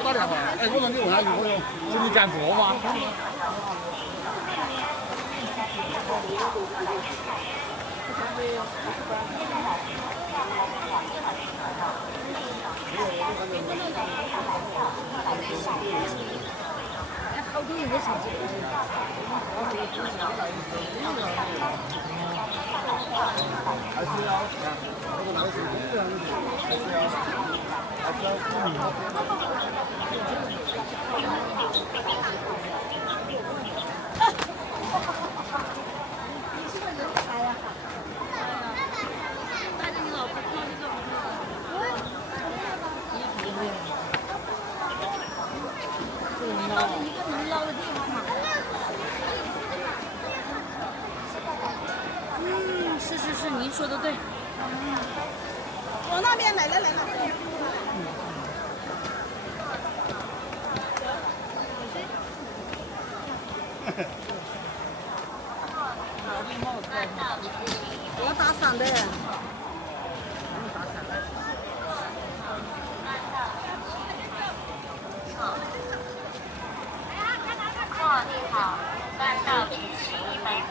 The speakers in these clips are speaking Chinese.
我打电话，哎，我说你问下有没有这里干活吗？好多人都上去。还是要，那个那个是工人，还是要注意。带着你老婆过去干嘛？到了一个能捞的地方嘛。是，您说的对。往那边来了。我打伞的。客你好，慢道平行100米，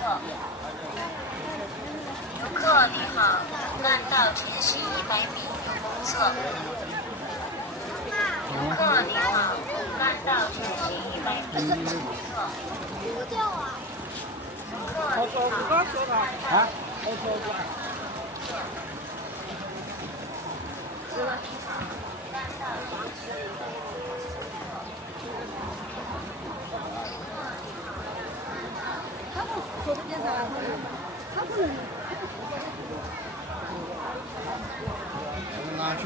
左。游客你好，慢道前行100米，左。游客你好，慢道前行100米，左。不叫啊。游客你好，啊？他们说的点啥？他不能。拿去。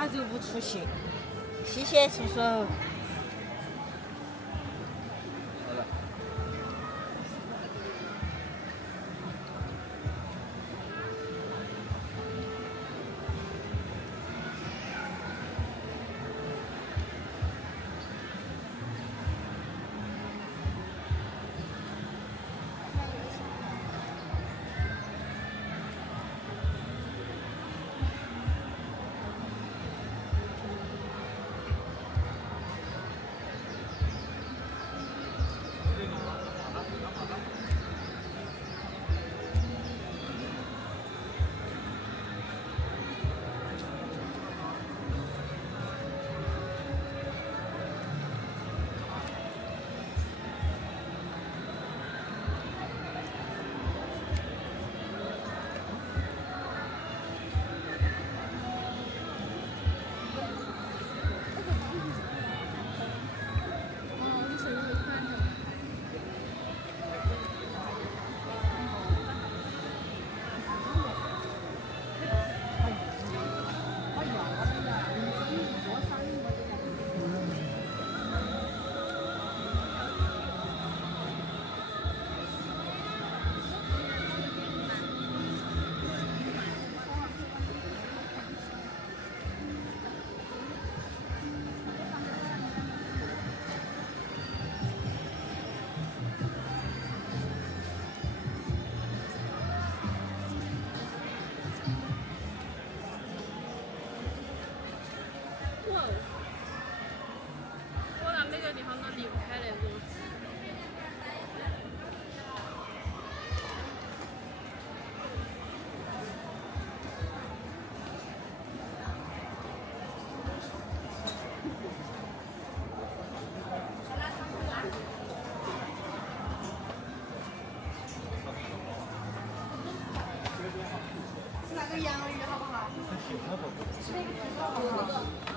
那就不出去。谢谢叔叔。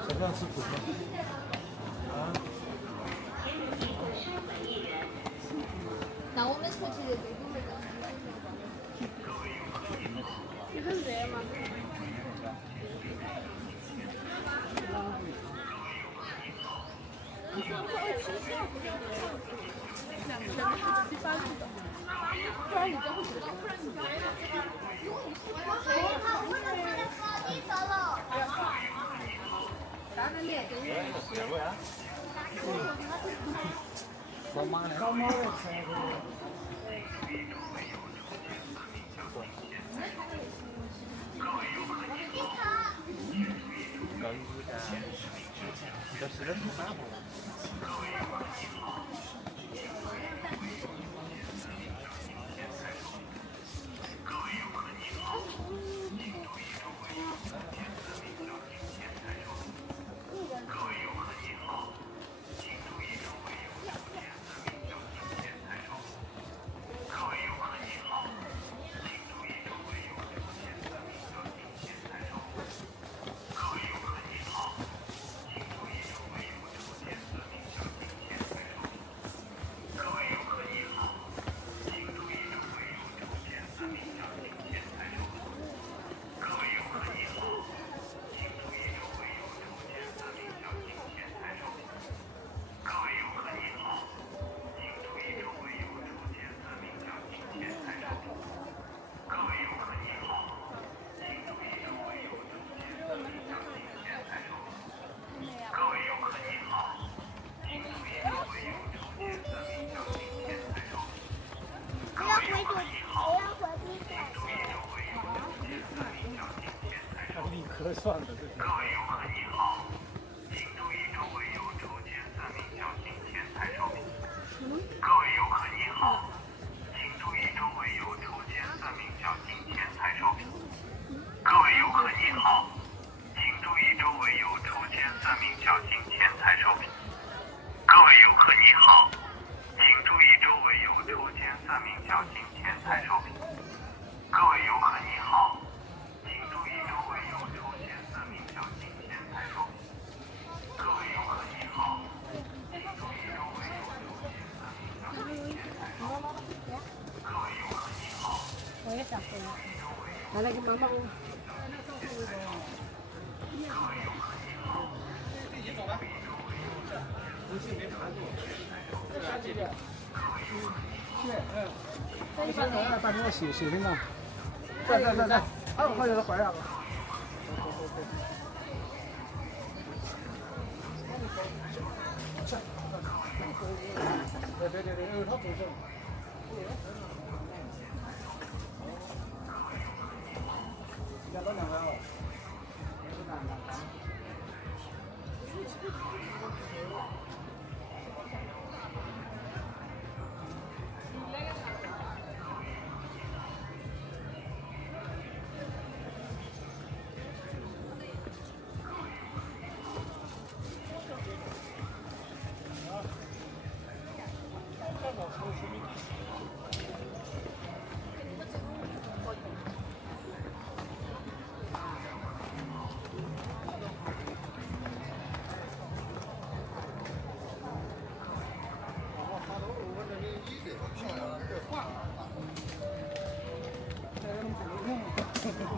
想不想吃土豆？啊？那我们出去的这个味道。你很热吗？烧马的。这是的是啥不？可算的，这各位游客您好，请注意周围有抽签算命小型前台说明。各位游客您好，请注意周围有抽签算命小型前台说明。来给妈妈。把那个写那个，在，好久都回来了。对，他主动。2到2个了。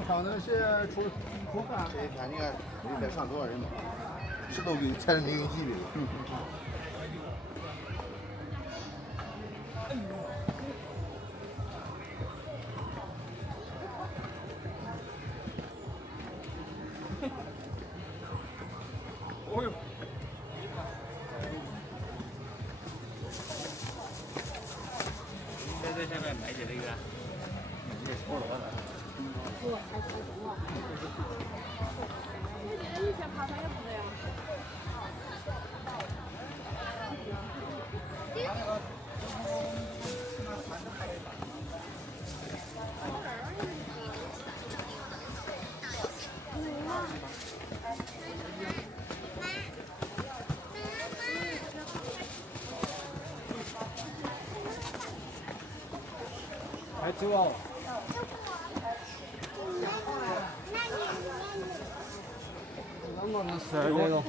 厂子是出饭。这一天你看你得上多少人嘛？这都比才是零零级别的。哦呦！在下面买点那个，买点菠萝的。我还是我。我觉得以前爬山也不这样。还吃哦。是那种。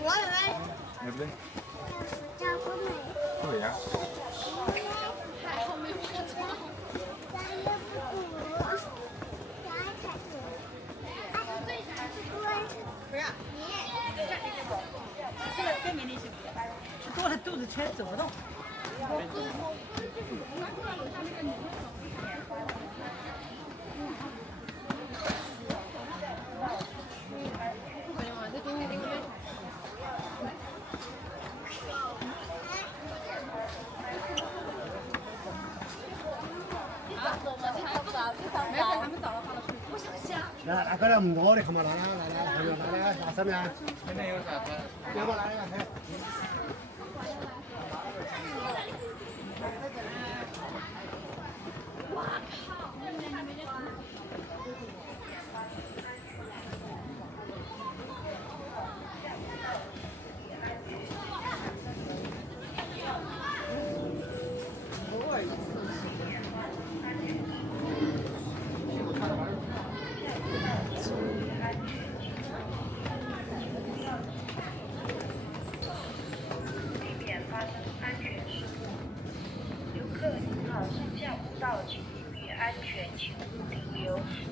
对不对？对呀。多了肚子全走不动。来，过来唔多的，看嘛来，拿什么呀？现在有啥子？要不来来来。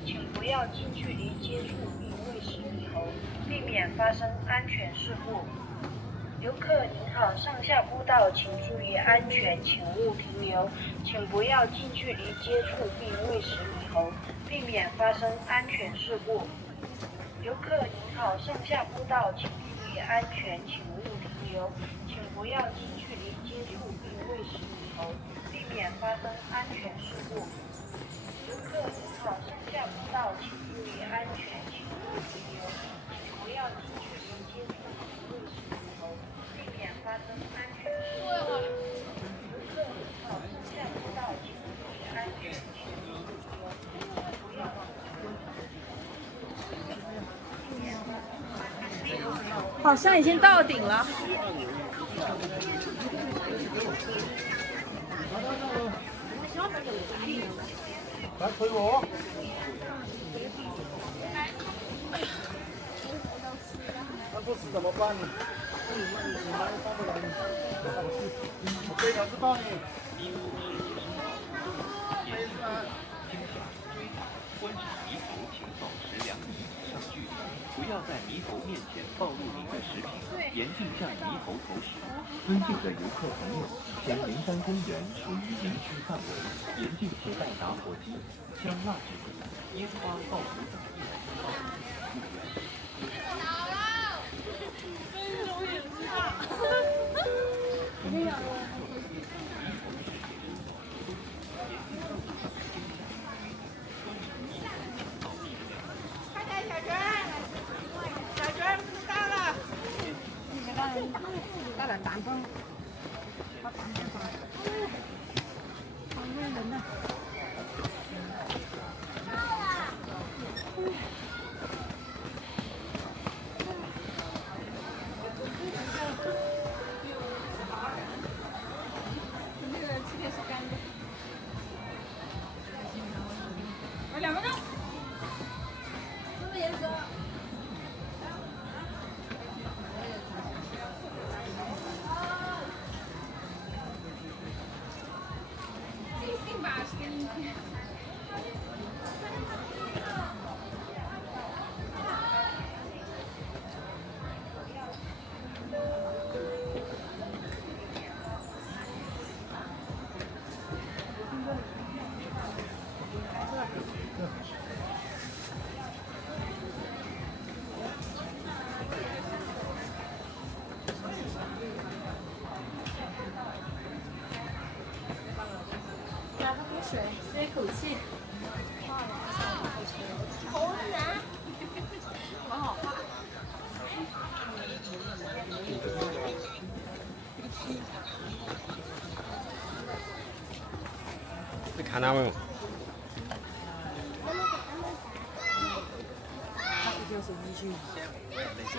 请不要近距离接触并喂食猕猴，避免发生安全事故。游客您好，上下坡道请注意安全，请勿停留，请不要近距离接触并喂食猕猴，避免发生安全事故。游客您好，上下坡道请注意安全，请勿停留，请不要近距离接触并喂食猕猴，避免发生安全事故。游客您好，上下坡道请注意安全，请勿停留，请不要近距离接触并喂食猕猴，避免发生安全事故。游客您好，上下坡道请注意安全，请勿停留，不要好像已经到顶了。来推我。那不是怎么办呢？我背条子抱你。背是吧？观赏猕猴请保持2米以上距离，不要在猕猴面前暴露您的食品，严禁向猕猴投食。尊敬的游客朋友，前灵山公园属于营区范围，严禁携带打火机、香蜡纸、烟花爆竹等易燃物品入园。大点单风，把单风放。好多人呢。2分钟。什么颜色？拿喝口水，歇口气。好难。很好画。你看他们。就是一句。谢。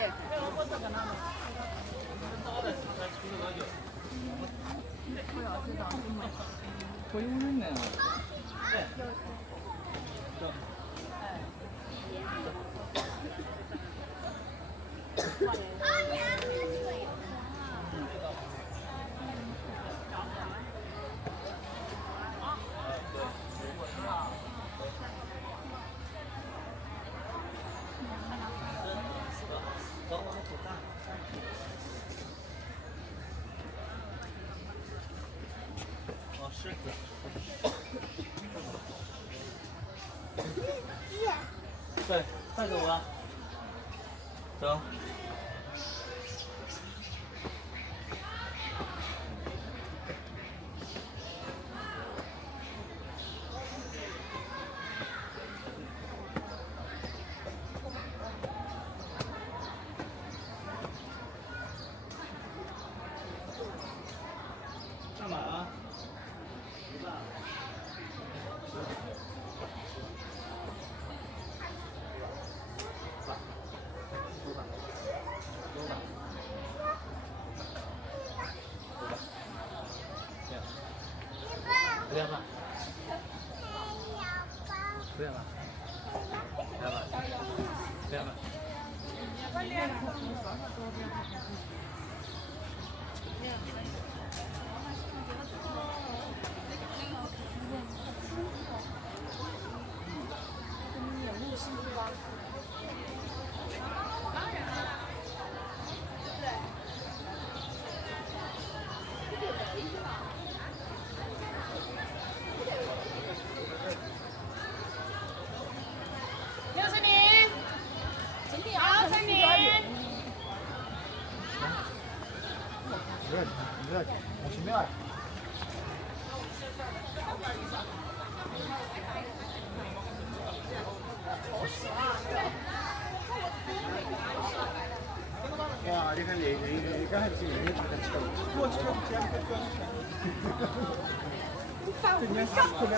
我要知道。不用人呢。哦，狮子。对，带着我。走。干嘛啊？不要吧？不要吧？不要吧？不要吧？哇，你看你刚才是人家打的车，我去，这边上，这边